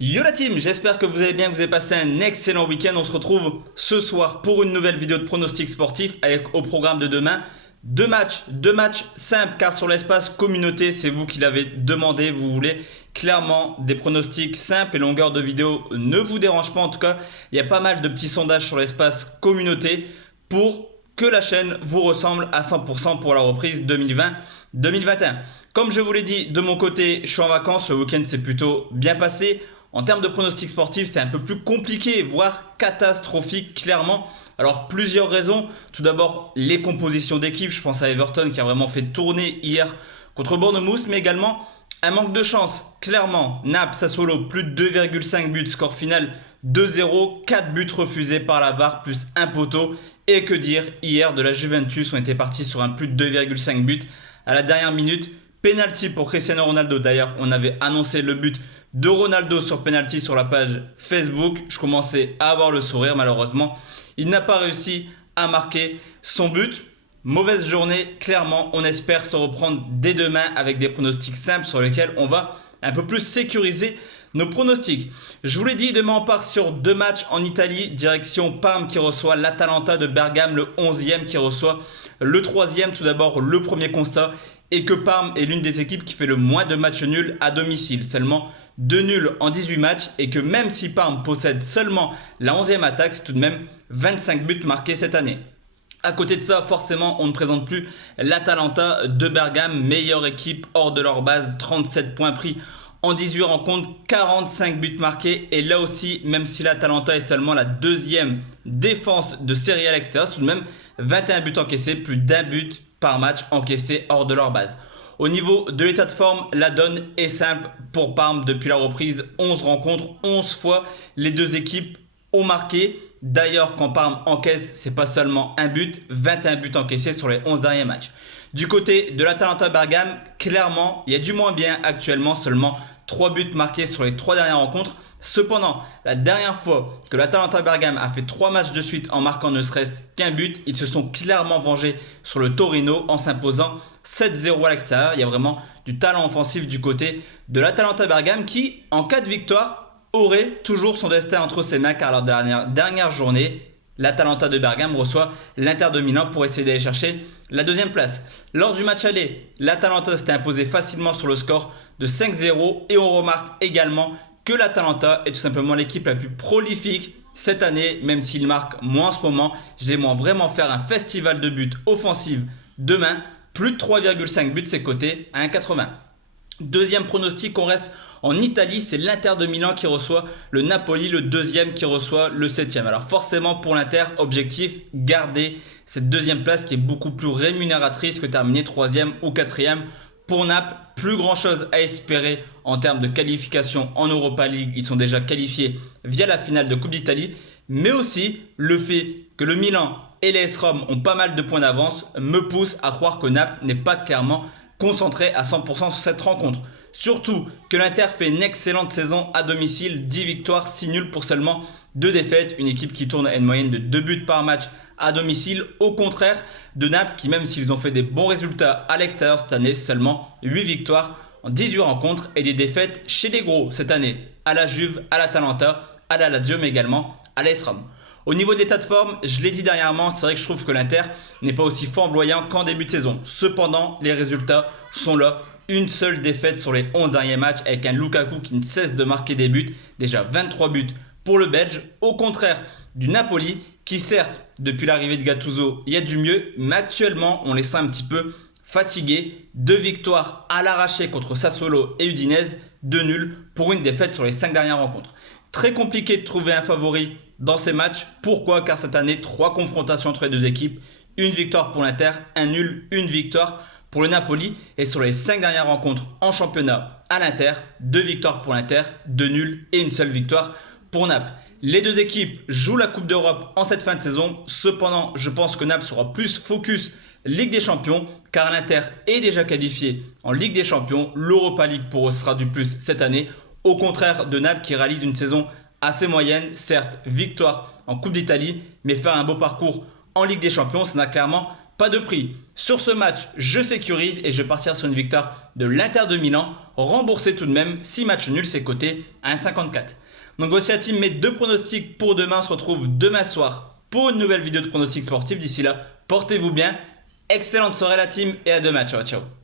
Yo la team, j'espère que vous allez bien, que vous avez passé un excellent week-end. On se retrouve ce soir pour une nouvelle vidéo de pronostic sportif avec au programme de demain deux matchs simples car sur l'espace communauté, c'est vous qui l'avez demandé, vous voulez clairement des pronostics simples et longueur de vidéo ne vous dérange pas. En tout cas, il y a pas mal de petits sondages sur l'espace communauté pour que la chaîne vous ressemble à 100% pour la reprise 2020-2021. Comme je vous l'ai dit, de mon côté, je suis en vacances, le week-end s'est plutôt bien passé. En termes de pronostics sportifs, c'est un peu plus compliqué, voire catastrophique clairement. Alors plusieurs raisons. Tout d'abord, les compositions d'équipe. Je pense à Everton qui a vraiment fait tourner hier contre Bournemouth, mais également un manque de chance. Clairement, Naples, Sassuolo, plus de 2,5 buts, score final 2-0, 4 buts refusés par la VAR, plus un poteau. Et que dire, hier de la Juventus, on était parti sur un plus de 2,5 buts à la dernière minute. Penalty pour Cristiano Ronaldo. D'ailleurs, on avait annoncé le but de Ronaldo sur penalty sur la page Facebook. Je commençais à avoir le sourire, malheureusement. Il n'a pas réussi à marquer son but. Mauvaise journée, clairement. On espère se reprendre dès demain avec des pronostics simples sur lesquels on va un peu plus sécuriser nos pronostics. Je vous l'ai dit, demain on part sur deux matchs en Italie. Direction Parme qui reçoit l'Atalanta de Bergame, le 11e qui reçoit le 3e. Tout d'abord, le premier constat est que Parme est l'une des équipes qui fait le moins de matchs nuls à domicile. Seulement 2 nuls en 18 matchs et que même si Parme possède seulement la 11e attaque, c'est tout de même 25 buts marqués cette année. À côté de ça, forcément, on ne présente plus l'Atalanta de Bergame, meilleure équipe hors de leur base, 37 points pris en 18 rencontres, 45 buts marqués. Et là aussi, même si l'Atalanta est seulement la deuxième défense de Serie A à l'extérieur, c'est tout de même 21 buts encaissés, plus d'un but par match encaissé hors de leur base. Au niveau de l'état de forme, la donne est simple pour Parme depuis la reprise. 11 rencontres, 11 fois les deux équipes ont marqué. D'ailleurs, quand Parme encaisse, c'est pas seulement un but, 21 buts encaissés sur les 11 derniers matchs. Du côté de l'Atalanta Bergame, clairement, il y a du moins bien actuellement, seulement 3 buts marqués sur les 3 dernières rencontres. Cependant, la dernière fois que l'Atalanta Bergame a fait 3 matchs de suite en marquant ne serait-ce qu'un but, ils se sont clairement vengés sur le Torino en s'imposant 7-0 à l'extérieur. Il y a vraiment du talent offensif du côté de l'Atalanta Bergame qui, en cas de victoire, aurait toujours son destin entre ses mains car lors de la dernière journée, l'Atalanta de Bergame reçoit l'Inter de Milan pour essayer d'aller chercher la deuxième place. Lors du match aller, l'Atalanta s'était imposé facilement sur le score de 5-0 et on remarque également que l'Atalanta est tout simplement l'équipe la plus prolifique cette année, même s'il marque moins en ce moment. Je les vois vraiment faire un festival de buts offensifs demain, plus de 3,5 buts, c'est coté à 1,80. Deuxième pronostic, on reste en Italie, c'est l'Inter de Milan qui reçoit le Napoli, le deuxième qui reçoit le 7e. Alors forcément pour l'Inter, objectif, garder cette deuxième place qui est beaucoup plus rémunératrice que terminer 3e ou 4e. Pour Naples, plus grand chose à espérer en termes de qualification en Europa League. Ils sont déjà qualifiés via la finale de Coupe d'Italie. Mais aussi le fait que le Milan et l'AS Rome ont pas mal de points d'avance me pousse à croire que Naples n'est pas clairement concentré à 100% sur cette rencontre. Surtout que l'Inter fait une excellente saison à domicile, 10 victoires, 6 nuls pour seulement 2 défaites. Une équipe qui tourne à une moyenne de 2 buts par match à domicile. Au contraire de Naples qui, même s'ils ont fait des bons résultats à l'extérieur cette année, seulement 8 victoires en 18 rencontres et des défaites chez les gros cette année. À la Juve, à l'Atalanta, à la Lazio mais également à l'AS Rome. Au niveau de l'état de forme, je l'ai dit dernièrement, c'est vrai que je trouve que l'Inter n'est pas aussi flamboyant qu'en début de saison. Cependant, les résultats sont là. Une seule défaite sur les 11 derniers matchs avec un Lukaku qui ne cesse de marquer des buts. Déjà 23 buts pour le Belge. Au contraire du Napoli qui certes, depuis l'arrivée de Gattuso, il y a du mieux. Mais actuellement, on les sent un petit peu fatigués. 2 victoires à l'arraché contre Sassuolo et Udinese. 2 nuls pour une défaite sur les 5 dernières rencontres. Très compliqué de trouver un favori dans ces matchs. Pourquoi? Car cette année, 3 confrontations entre les deux équipes. Une victoire pour l'Inter, un nul, une victoire pour le Napoli. Et sur les 5 dernières rencontres en championnat à l'Inter, 2 victoires pour l'Inter, 2 nuls et une seule victoire pour Naples. Les deux équipes jouent la Coupe d'Europe en cette fin de saison. Cependant, je pense que Naples sera plus focus Ligue des Champions car l'Inter est déjà qualifié en Ligue des Champions. L'Europa League pour eux sera du plus cette année. Au contraire de Naples qui réalise une saison assez moyenne, certes victoire en Coupe d'Italie, mais faire un beau parcours en Ligue des Champions, ça n'a clairement Pas de prix. Sur ce match, je sécurise et je vais partir sur une victoire de l'Inter de Milan, remboursé tout de même. 6 matchs nuls, c'est coté à 1,54. Donc voici la team, mes 2 pronostics pour demain. On se retrouve demain soir pour une nouvelle vidéo de pronostics sportifs. D'ici là, portez-vous bien. Excellente soirée la team et à demain. Ciao, ciao.